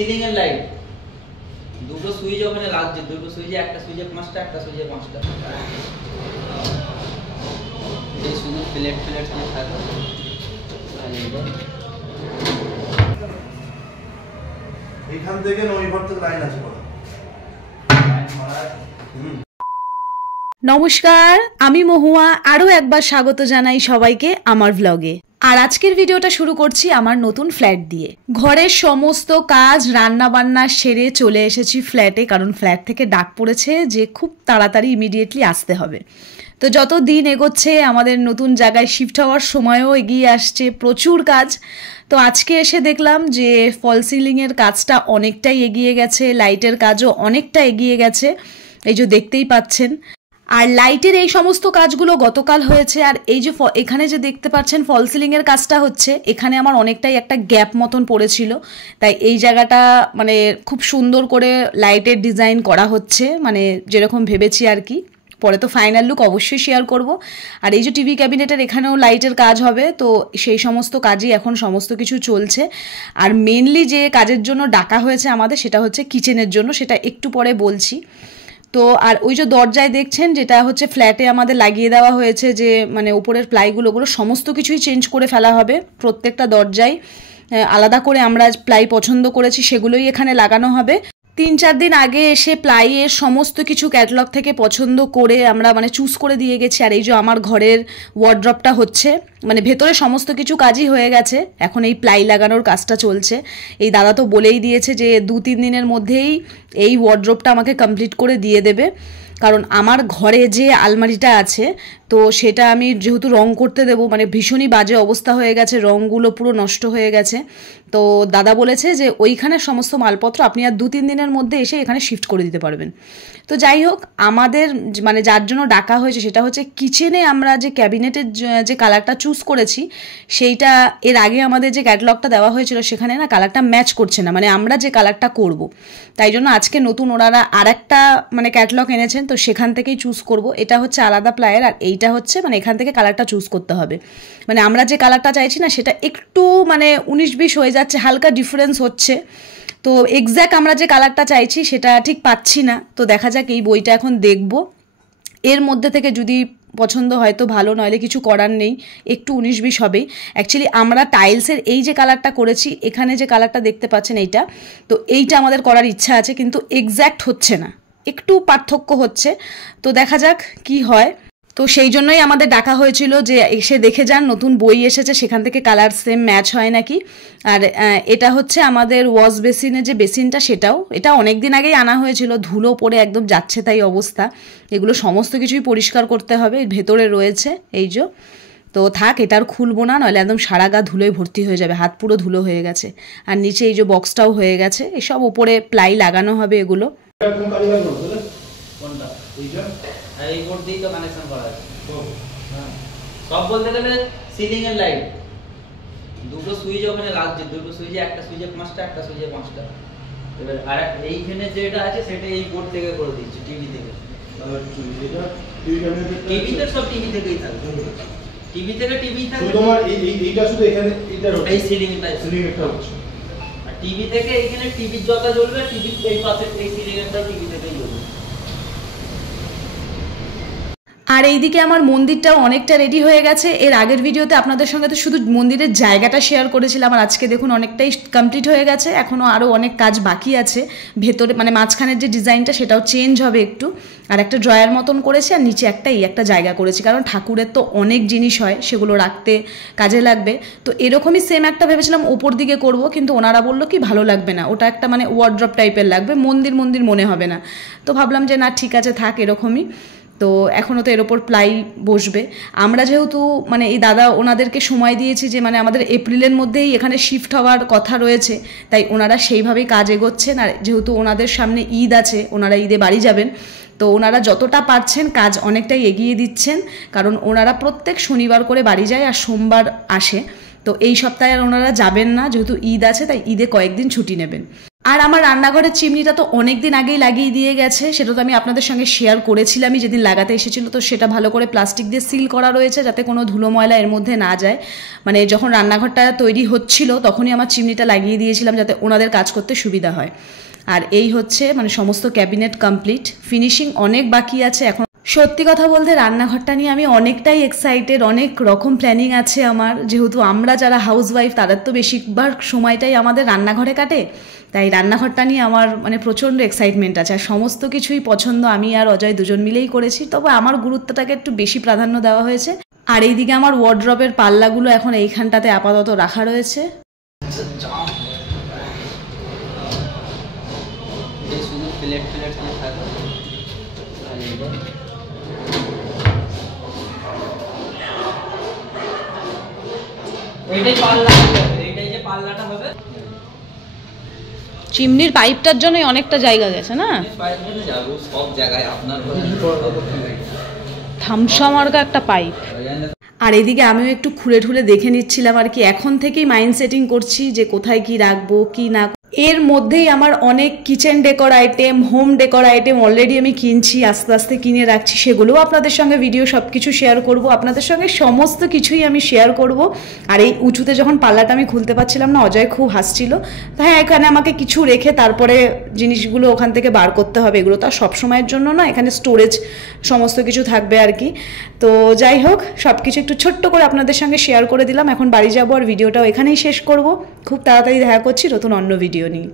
Ceiling এর light দুটো switch ওখানে লাগছে, দুটো সুইচে একটা সুইচে 5টা একটা সুইচে 5টা। এই শুধু প্লেট দিয়ে থাকে। এখান থেকে ওই ঘর থেকে লাইন আছে বড়। নমস্কার, আমি মহুয়া আরও একবার স্বাগত জানাই সবাইকে আমার ব্লগে। আর আজকের ভিডিওটা শুরু করছি আমার নতুন ফ্ল্যাট দিয়ে। ঘরের সমস্ত কাজ রান্না বান্না সেরে চলে এসেছি ফ্ল্যাটে, কারণ ফ্ল্যাট থেকে ডাক পড়েছে যে খুব তাড়াতাড়ি ইমিডিয়েটলি আসতে হবে। তো যত দিন এগোচ্ছে আমাদের নতুন জায়গায় শিফট হওয়ার সময়ও এগিয়ে আসছে, প্রচুর কাজ। তো আজকে এসে দেখলাম যে ফল সিলিংয়ের কাজটা অনেকটাই এগিয়ে গেছে, লাইটের কাজও অনেকটা এগিয়ে গেছে, এই যে দেখতেই পাচ্ছেন। আর লাইটের এই সমস্ত কাজগুলো গতকাল হয়েছে। আর এই যে এখানে যে দেখতে পাচ্ছেন ফল সিলিংয়ের কাজটা হচ্ছে, এখানে আমার অনেকটাই একটা গ্যাপ মতন পড়েছিল, তাই এই জায়গাটা মানে খুব সুন্দর করে লাইটের ডিজাইন করা হচ্ছে, মানে যেরকম ভেবেছি আর কি। পরে তো ফাইনাল লুক অবশ্যই শেয়ার করব। আর এই যে টিভি ক্যাবিনেটের এখানেও লাইটের কাজ হবে, তো সেই সমস্ত কাজই এখন সমস্ত কিছু চলছে। আর মেনলি যে কাজের জন্য ডাকা হয়েছে আমাদের সেটা হচ্ছে কিচেনের জন্য, সেটা একটু পরে বলছি। তো আর ওই যে দরজায় দেখছেন যেটা হচ্ছে ফ্ল্যাটে আমাদের লাগিয়ে দেওয়া হয়েছে, যে মানে উপরের প্লাইগুলো সমস্ত কিছুই চেঞ্জ করে ফেলা হবে। প্রত্যেকটা দরজায় আলাদা করে আমরা প্লাই পছন্দ করেছি, সেগুলোই এখানে লাগানো হবে। 3-4 দিন আগে এসে প্লাইয়ের সমস্ত কিছু ক্যাটালগ থেকে পছন্দ করে আমরা মানে চুজ করে দিয়ে গেছি। আর এই যে আমার ঘরের ওয়ার্ড্রপটা হচ্ছে, মানে ভেতরে সমস্ত কিছু কাজই হয়ে গেছে, এখন এই প্লাই লাগানোর কাজটা চলছে। এই দাদা তো বলেই দিয়েছে যে 2-3 দিনের মধ্যেই এই ওয়ার্ড্রপটা আমাকে কমপ্লিট করে দিয়ে দেবে, কারণ আমার ঘরে যে আলমারিটা আছে তো সেটা আমি যেহেতু রং করতে দেবো, মানে ভীষণই বাজে অবস্থা হয়ে গেছে, রঙগুলো পুরো নষ্ট হয়ে গেছে। তো দাদা বলেছে যে ওইখানের সমস্ত মালপত্র আপনি আর 2-3 দিনের মধ্যে এসে এখানে শিফট করে দিতে পারবেন। তো যাই হোক, আমাদের মানে যার জন্য ডাকা হয়েছে সেটা হচ্ছে কিচেনে আমরা যে ক্যাবিনেটের যে কালারটা চুজ করেছি, সেইটা এর আগে আমাদের যে ক্যাটালগটা দেওয়া হয়েছিল সেখানে না কালারটা ম্যাচ করছে না, মানে আমরা যে কালারটা করব। তাই জন্য আজকে নতুন ওনারা আরেকটা মানে ক্যাটালগ এনেছেন, তো সেখান থেকেই চুজ করব। এটা হচ্ছে আলাদা প্লায়ের, আর এইটা হচ্ছে মানে এখান থেকে কালারটা চুজ করতে হবে। মানে আমরা যে কালারটা চাইছি না সেটা একটু মানে 19-20 হয়ে যাচ্ছে, হালকা ডিফারেন্স হচ্ছে। তো এক্স্যাক্ট আমরা যে কালারটা চাইছি সেটা ঠিক পাচ্ছি না। তো দেখা যাক, এই বইটা এখন দেখব, এর মধ্যে থেকে যদি পছন্দ হয় তো ভালো, নইলে কিছু করার নেই, একটু 19-20 হবেই। অ্যাকচুয়ালি আমরা টাইলসের এই যে কালারটা করেছি, এখানে যে কালারটা দেখতে পাচ্ছেন এইটা, তো এইটা আমাদের করার ইচ্ছা আছে, কিন্তু এক্স্যাক্ট হচ্ছে না, একটু পার্থক্য হচ্ছে। তো দেখা যাক কি হয়। তো সেই জন্যই আমাদের ডাকা হয়েছিল যে এসে দেখে যান, নতুন বই এসেছে, সেখান থেকে কালার সেম ম্যাচ হয় নাকি। আর এটা হচ্ছে আমাদের ওয়াশ বেসিনের যে বেসিনটা, সেটাও এটা অনেক দিন আগেই আনা হয়েছিল, ধুলো পড়ে একদম যাচ্ছে তাই অবস্থা। এগুলো সমস্ত কিছুই পরিষ্কার করতে হবে, ভেতরে রয়েছে এই যে। তো থাক, এটা আর খুলবো না, নইলে একদম সারা গা ধুলোয় ভর্তি হয়ে যাবে, হাত পুরো ধুলো হয়ে গেছে। আর নিচে এই যে বক্সটাও হয়ে গেছে, এসব ওপরে প্লাই লাগানো হবে এগুলো। এই বোর্ড দিয়েই তো কানেকশন করা আছে সব। বলতে গেলে সিলিং এর লাইট দুটো সুইচ ওখানে লাগছে, দুটো সুইচে একটা সুইচে 5টা একটা সুইচে 5টা। এবার আর এইখানে যেটা আছে সেটা এই বোর্ড থেকে করে দিচ্ছি, টিভি থেকে। টিভিতে সব টিভি থেকেই থাকবে, টিভি থেকে টিভি থাকবে। তোমার এইটা শুধু এখানে এটা এই সিলিং একটা হচ্ছে, আর টিভি থেকে এখানে টিভির জলটা জ্বলবে, টিভি এই পাশে এই সিলিং এরটা টিভি থেকেই জ্বলবে। আর এইদিকে আমার মন্দিরটাও অনেকটা রেডি হয়ে গেছে। এর আগের ভিডিওতে আপনাদের সঙ্গে তো শুধু মন্দিরের জায়গাটা শেয়ার করেছিলাম, আর আজকে দেখুন অনেকটাই কমপ্লিট হয়ে গেছে। এখনও আরও অনেক কাজ বাকি আছে, ভেতরে মানে মাঝখানের যে ডিজাইনটা সেটাও চেঞ্জ হবে একটু। আর একটা ড্রয়ার মতন করেছি, আর নিচে একটা জায়গা করেছি, কারণ ঠাকুরের তো অনেক জিনিস হয়, সেগুলো রাখতে কাজে লাগবে। তো এরকমই সেম একটা ভেবেছিলাম ওপর দিকে করব, কিন্তু ওনারা বললো কি ভালো লাগবে না, ওটা একটা মানে ওয়ার্ড্রপ টাইপের লাগবে, মন্দির মনে হবে না। তো ভাবলাম যে না ঠিক আছে থাক এরকমই। তো এখনও তো এর ওপর প্লাই বসবে। আমরা যেহেতু মানে এই দাদা ওনাদেরকে সময় দিয়েছি যে মানে আমাদের এপ্রিলের মধ্যেই এখানে শিফট হওয়ার কথা রয়েছে, তাই ওনারা সেইভাবেই কাজ এগোচ্ছেন। আর যেহেতু ওনাদের সামনে ঈদ আছে, ওনারা ঈদে বাড়ি যাবেন, তো ওনারা যতটা পারছেন কাজ অনেকটাই এগিয়ে দিচ্ছেন, কারণ ওনারা প্রত্যেক শনিবার করে বাড়ি যায় আর সোমবার আসে। তো এই সপ্তাহে আর ওনারা যাবেন না, যেহেতু ঈদ আছে তাই ঈদে কয়েকদিন ছুটি নেবেন। আর আমার রান্নাঘরের চিমনিটা তো অনেক দিন আগেই লাগিয়ে দিয়ে গেছে, সেটা তো আমি আপনাদের সঙ্গে শেয়ার করেছিলামই যেদিন লাগাতে এসেছিল। তো সেটা ভালো করে প্লাস্টিক দিয়ে সিল করা রয়েছে যাতে কোনো ধুলো ময়লা এর মধ্যে না যায়। মানে যখন রান্নাঘরটা তৈরি হচ্ছিল তখনই আমার চিমনিটা লাগিয়ে দিয়েছিলাম যাতে ওনাদের কাজ করতে সুবিধা হয়। আর এই হচ্ছে মানে সমস্ত ক্যাবিনেট কমপ্লিট, ফিনিশিং অনেক বাকি আছে এখন। সত্যি কথা বলতে রান্নাঘরটা নিয়ে আমি অনেকটাই এক্সাইটেড, অনেক রকম প্ল্যানিং আছে আমার। যেহেতু আমরা যারা হাউসওয়াইফ তাদের তো বেশিরভাগ সময়টাই আমাদের রান্নাঘরে কাটে, তাই রান্নাঘরটা নিয়ে আমার মানে প্রচণ্ড এক্সাইটমেন্ট আছে। আর সমস্ত কিছুই পছন্দ আমি আর অজয় দুজন মিলেই করেছি, তবে আমার গুরুত্বটাকে একটু বেশি প্রাধান্য দেওয়া হয়েছে। আর এইদিকে আমার ওয়ার্ড্রপের পাল্লাগুলো এখন এইখানটাতে আপাতত রাখা রয়েছে। শুধু প্লেট প্লেট নিয়ে থাকো। এইটাই পাল্লা, এইটাই যে পাল্লাটা হবে। চিমনির পাইপটার জন্যই অনেকটা জায়গা গেছে না, পাইপে যাবো সব জায়গায় আপনার থামসামার্গা একটা পাইপ। আর এদিকে আমিও একটু খুলে ঠুলে দেখে নিচ্ছিলাম আর কি, এখন থেকেই মাইন্ড সেটিং করছি যে কোথায় কি রাখবো কি না। এর মধ্যেই আমার অনেক kitchen decor item, home decor item already আমি কিনছি, আস্তে আস্তে কিনে রাখছি। সেগুলোও আপনাদের সঙ্গে ভিডিও সব কিছু শেয়ার করব, আপনাদের সঙ্গে সমস্ত কিছুই আমি শেয়ার করব। আর এই উঁচুতে যখন পাল্লাটা আমি খুলতে পারছিলাম না, অজয় খুব হাসছিল। তো হ্যাঁ, এখানে আমাকে কিছু রেখে তারপরে জিনিসগুলো ওখান থেকে বার করতে হবে। এগুলো তো আর সবসময়ের জন্য না, এখানে স্টোরেজ সমস্ত কিছু থাকবে আর কি। তো যাই হোক, সব কিছু একটু ছোট্ট করে আপনাদের সঙ্গে শেয়ার করে দিলাম। এখন বাড়ি যাবো আর ভিডিওটাও এখানেই শেষ করব। খুব তাড়াতাড়ি দেখা করছি নতুন অন্য ভিডিও নিয়ে।